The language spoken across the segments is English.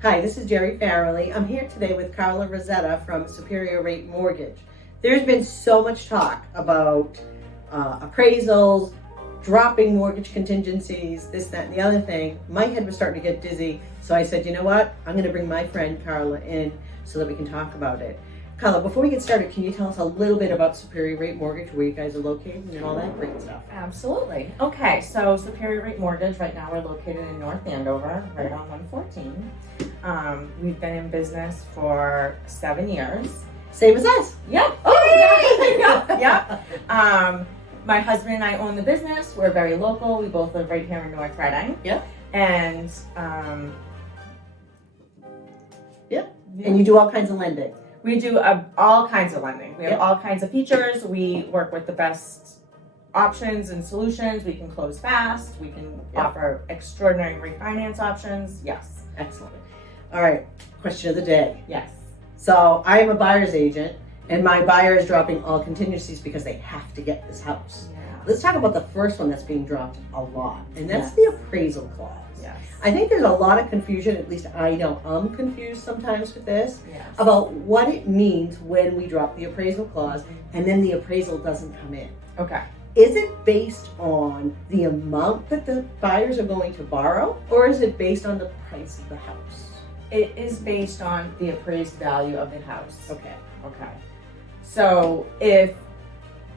Hi, this is Jerry Farrelly. I'm here today with Carla Rosetta from Superior Rate Mortgage. There's been so much talk about appraisals, dropping mortgage contingencies, this, that, and the other thing. My head was starting to get dizzy, so I said, you know what? I'm going to bring my friend Carla in so that we can talk about it. Carla, before we get started, can you tell us a little bit about Superior Rate Mortgage, where you guys are located and all that great stuff? Absolutely. Okay, so Superior Rate Mortgage, right now we're located in North Andover, right on 114. We've been in business for 7 years. Same as us. Yep. Oh, yeah. Yep. My husband and I own the business. We're very local. We both live right here in North Reading. Yep. And And you do all kinds of lending. we do all kinds of lending. We have all kinds of features. We work with the best options and solutions. We can close fast. We can offer extraordinary refinance options. Yes. Excellent. All right, question of the day. Yes. So I am a buyer's agent, and my buyer is dropping all contingencies because they have to get this house. Yeah. Let's talk about the first one that's being dropped a lot, and that's the appraisal clause. Yes. I think there's a lot of confusion, at least I know I'm confused sometimes with this, Yes. about what it means when we drop the appraisal clause and then the appraisal doesn't come in. Okay. Is it based on the amount that the buyers are going to borrow, or is it based on the price of the house? It is based on the appraised value of the house. Okay. Okay. So if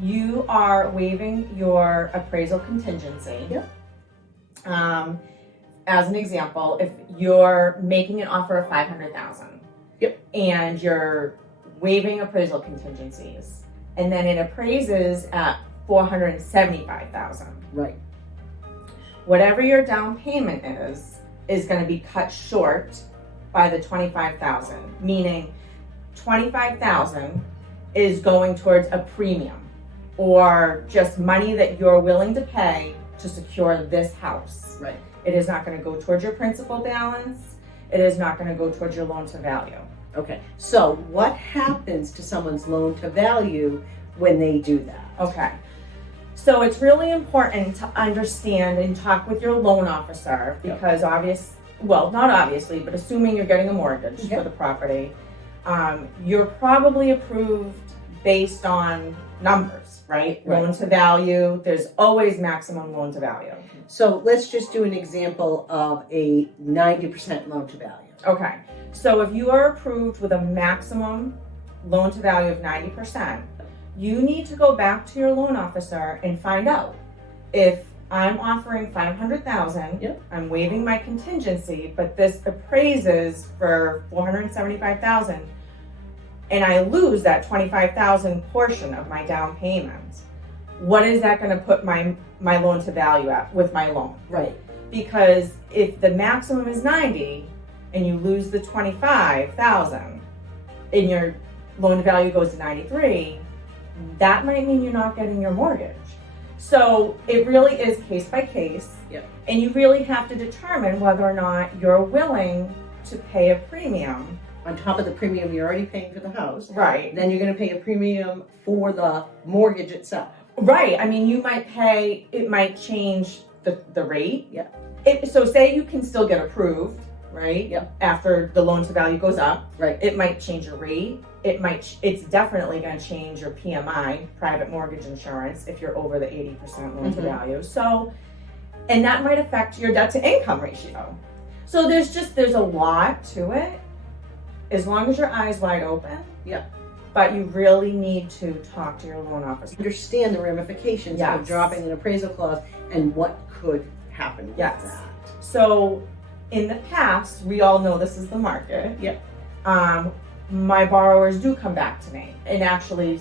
you are waiving your appraisal contingency, as an example, if you're making an offer of $500,000, and you're waiving appraisal contingencies, and then it appraises at $475,000. Right. Whatever your down payment is going to be cut short by the $25,000, meaning $25,000 is going towards a premium or just money that you're willing to pay to secure this house. Right. It is not going to go towards your principal balance. It is not going to go towards your loan to value. Okay. So what happens to someone's loan to value when they do that? Okay. So it's really important to understand and talk with your loan officer because not obviously, but assuming you're getting a mortgage for the property, you're probably approved based on numbers, right? Loan to value, there's always maximum loan to value. So let's just do an example of a 90% loan to value. Okay, so if you are approved with a maximum loan to value of 90%, you need to go back to your loan officer and find out if I'm offering $500,000, I'm waiving my contingency, but this appraises for $475,000, and I lose that $25,000 portion of my down payment. What is that going to put my loan to value at with my loan? Right. Because if the maximum is 90 and you lose the $25,000 and your loan to value goes to 93, that might mean you're not getting your mortgage. So it really is case by case, and you really have to determine whether or not you're willing to pay a premium. On top of the premium you're already paying for the house. Right. Then you're going to pay a premium for the mortgage itself. Right. I mean, it might change the rate. Yeah. So say you can still get approved, right? Yep. After the loan to value goes up. Right. It might change your rate. It's definitely going to change your PMI, private mortgage insurance, if you're over the 80% loan to value. So, and that might affect your debt to income ratio. So there's a lot to it. As long as your eyes wide open. Yeah. But you really need to talk to your loan officer. Understand the ramifications of dropping an appraisal clause and what could happen with that. So in the past, we all know this is the market. My borrowers do come back to me, and actually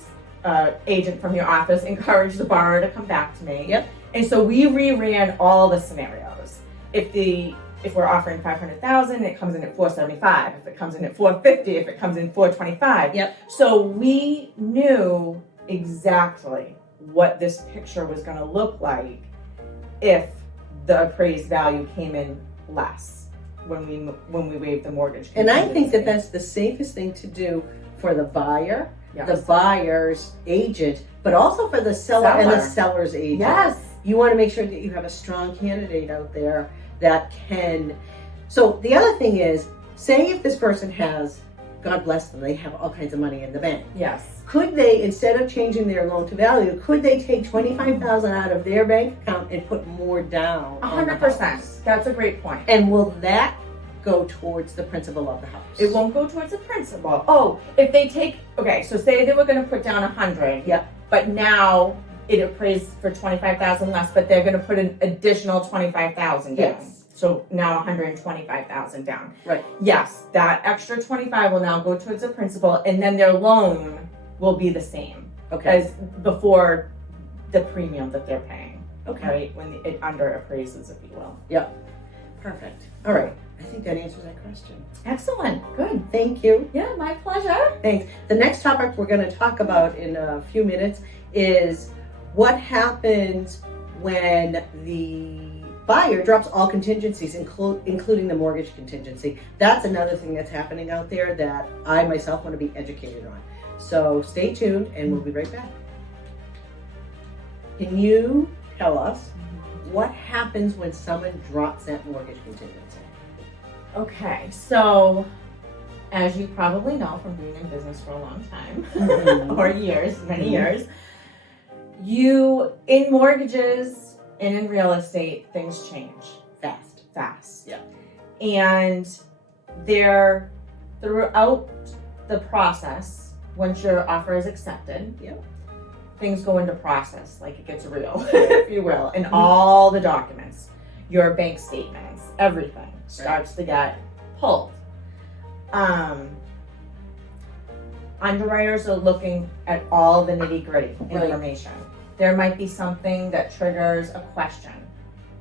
agent from your office encouraged the borrower to come back to me. And so we reran all the scenarios. If we're offering $500,000, it comes in at $475. If it comes in at $450, if it comes in $425. So we knew exactly what this picture was going to look like if the appraised value came in less when we waived the mortgage. And I think that that's the safest thing to do for the buyer, the buyer's agent, but also for the seller and the seller's agent. You want to make sure that you have a strong candidate out there that can. So the other thing is, say if this person has, God bless them, they have all kinds of money in the bank. Yes. Could they, instead of changing their loan to value, could they take $25,000 out of their bank account and put more down? 100%. That's a great point. And will that go towards the principal of the house? It won't go towards the principal. Oh, if they take, okay, so say they were going to put down 100. Yep. But now it appraised for 25,000 less, but they're going to put an additional 25,000 down. Yes. So now 125,000 down. Right. Yes, that extra 25 will now go towards the principal, and then their loan will be the same as before the premium that they're paying. Okay. Right, when it under appraises, if you will. Yep. Perfect. All right. I think that answers that question. Excellent. Good. Thank you. Yeah, my pleasure. Thanks. The next topic we're going to talk about in a few minutes is what happens when the buyer drops all contingencies, including the mortgage contingency. That's another thing that's happening out there that I myself want to be educated on. So stay tuned and we'll be right back. Can you tell us what happens when someone drops that mortgage contingency? Okay, so as you probably know from being in business for a long time, or years, many years, in mortgages and in real estate, things change fast. Yeah. And they're throughout the process, once your offer is accepted, things go into process, like it gets real, if you will, and all the documents, your bank statements, everything starts to get pulled. Underwriters are looking at all the nitty-gritty information. There might be something that triggers a question,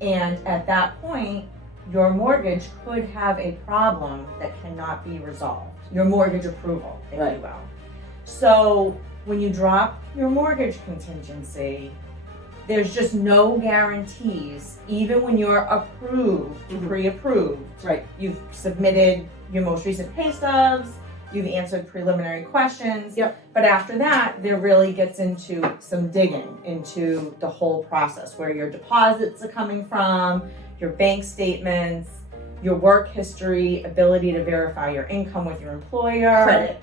and at that point, your mortgage could have a problem that cannot be resolved. Your mortgage approval, if you will. So when you drop your mortgage contingency, there's just no guarantees, even when you're approved, pre-approved. Right. You've submitted your most recent pay stubs, you've answered preliminary questions. But after that, there really gets into some digging into the whole process, where your deposits are coming from, your bank statements, your work history, ability to verify your income with your employer.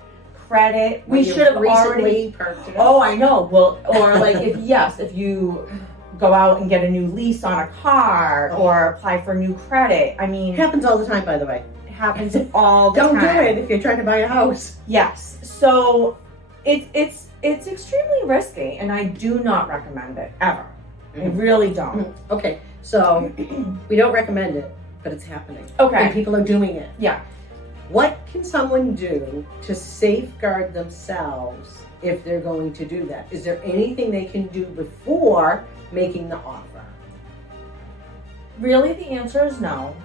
Credit. We should have already purchased. Oh, I know. Well, or like if you go out and get a new lease on a car or apply for new credit. I mean, It happens all the time, by the way. it happens all the time. Don't do it if you're trying to buy a house. Yes. So it's extremely risky, and I do not recommend it ever. I really don't. Okay, so we don't recommend it, but it's happening. Okay. And people are doing it. Yeah. What can someone do to safeguard themselves if they're going to do that? Is there anything they can do before making the offer? Really, the answer is no.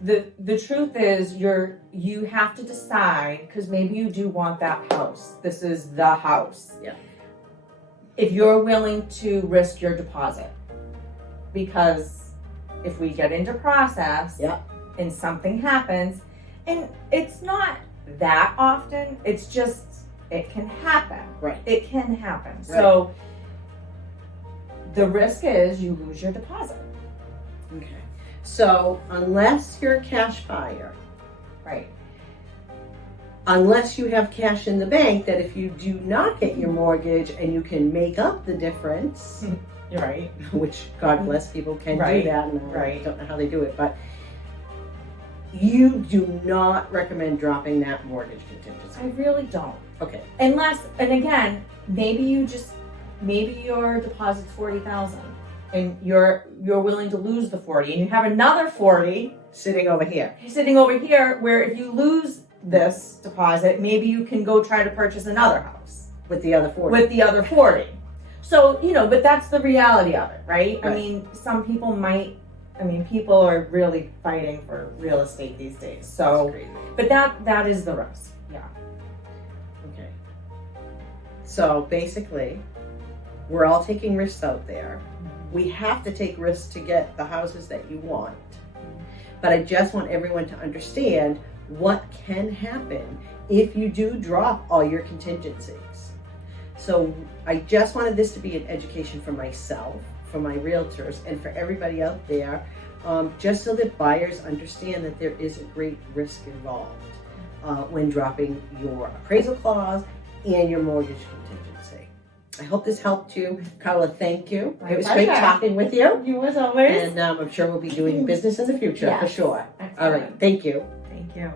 The truth is you have to decide, because maybe you do want that house. This is the house. Yeah. If you're willing to risk your deposit. Because if we get into process and something happens, and it's not that often, it's just, it can happen. Right. It can happen. Right. So the risk is you lose your deposit. Okay. So unless you're a cash buyer, right? Unless you have cash in the bank, that if you do not get your mortgage and you can make up the difference, you're right. Which God bless people can do that, and I don't know how they do it, but you do not recommend dropping that mortgage contingency. I really don't. Okay. Unless, and again, maybe your deposit's $40,000 and you're willing to lose the 40, and you have another 40 sitting over here, where if you lose this deposit, maybe you can go try to purchase another house with the other 40. So, but that's the reality of it, right? I mean, some people people are really fighting for real estate these days. So, but that is the risk. Yeah. Okay. So basically, we're all taking risks out there. We have to take risks to get the houses that you want. But I just want everyone to understand what can happen if you do drop all your contingencies. So I just wanted this to be an education for myself, for my realtors, and for everybody out there just so that buyers understand that there is a great risk involved when dropping your appraisal clause and your mortgage contingency. I hope this helped you. Carla, thank you. My It was great pleasure. talking with you. You as always. And I'm sure we'll be doing business in the future for Yes. sure. Excellent. All right. Thank you. Thank you.